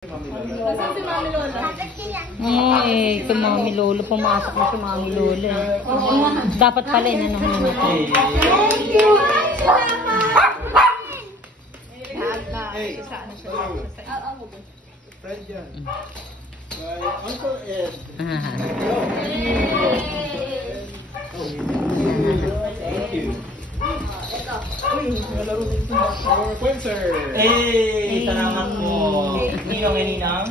Nasaan si Mami Lola? Eh, kay Mami Lola. Pumasok na si Mami Lola. Dapat pala inanahan natin. Thank you! Friend yan. By Uncle Ed. Thank you. Nalaro din si Our Quenser. Hey! Salamat po. Ninong e Ninang.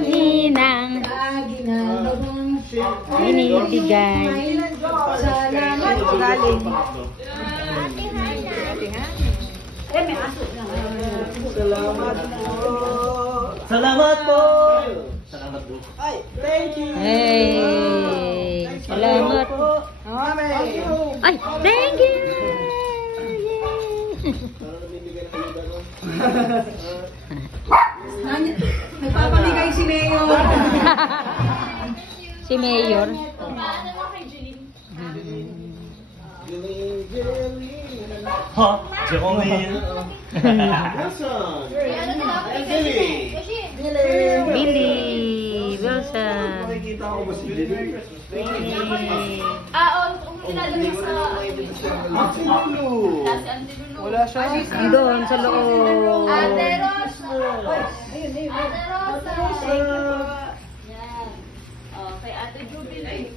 Ninang. Binibigay. Salamat po galing. Salamat po. Salamat po. Ay, thank you. Hey! Salamat. Ay, thank you! Para namimigay na kayo gano'n. Nagpapamigay si Mayor. Si Mayor. Ha? Jomil. Wilson. Billy. Billy. Wilson. Makikita ko ba si Billy? Nilalagay sa... Si Lulu. Wala siya. Doon sa loob. Ate Rosa. Ate Rosa. Yan. Oh, kay Ate Jubilee.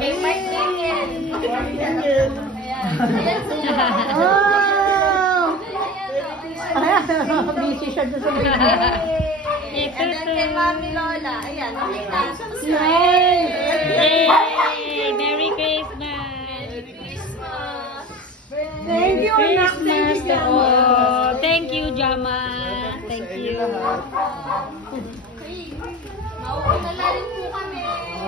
Kay Mike Daniel. Ayan. Oh! Busy siya doon sa video. And then kay Mami Lola. Ayan, nakita. Yay! Merry Christmas! Merry Christmas. Thank you, Christmas to all. Thank you, Jama. Thank you. Mauuna na rin po kami.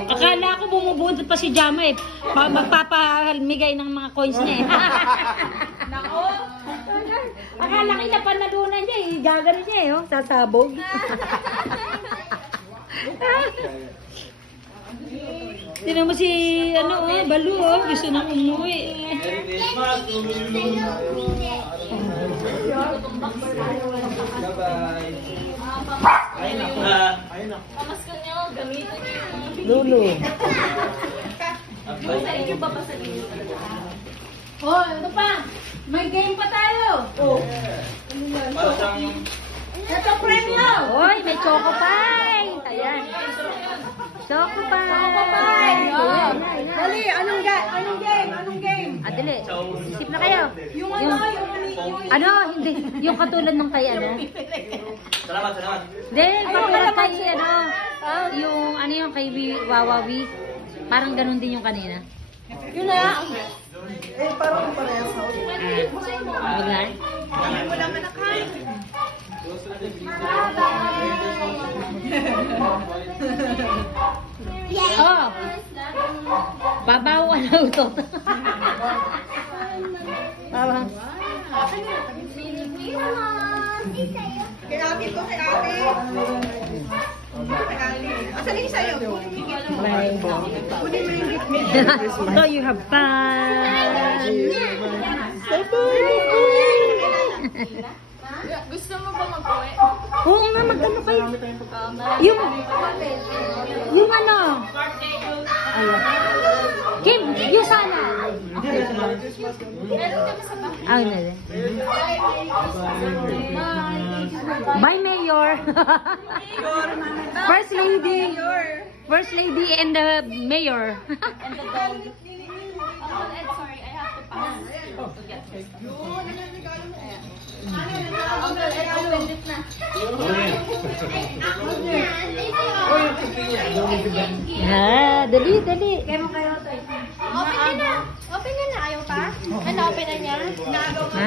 Akala ko bumubuntot pa si Jama eh. Magpapamigay ng mga coins niya eh. Nako. Akala ko napanalunan niya eh. Gagano niya eh. Oh. Sasabog. Tinan mo si ano oh, Balu oh. Gusto nang umuwi. Merry Christmas to you. Bye-bye. Ay, naku. Pamasko niyo, gamitin niyo. Lulu. Yung sa inyo, babasahin niyo. Oh, ito pa. May game pa tayo. Oh. Para sa Ito premyo. Hoy, may choco pie. Ayan. Choco pie. Choco pie. Oh. Dali, anong game? Anong game? Ah, dali. Isip na kayo. Yung Ano? Hindi. Yung katulad ng kay ano? Salamat, salamat. Hindi, katulad kay ano? Yung ano yung kay Wawawi. Parang ganun din yung kanina. yun na. Eh, parang parehas ako. Wag na. Wala man nakain. Oh! Babaw ano ito? Babaw. Kay Aki to, kay Aki. Kay Ali. Asan yung sa'yo? Kunin mo yung gift mo. So you have fun! Gusto mo ba mag-uwi? Oo nga, magano kayo? Yung ano? Kim, yung sana. Ah, na rin. Bye, Mayor. First Lady. First Lady and the Mayor. And the dog. Uncle Ed, sorry, I have to pass. To get this. Uncle Ed, open it na. Dali, dali. Open niya na. Open niya na. Ayaw pa? Ano, open na niya? Ha?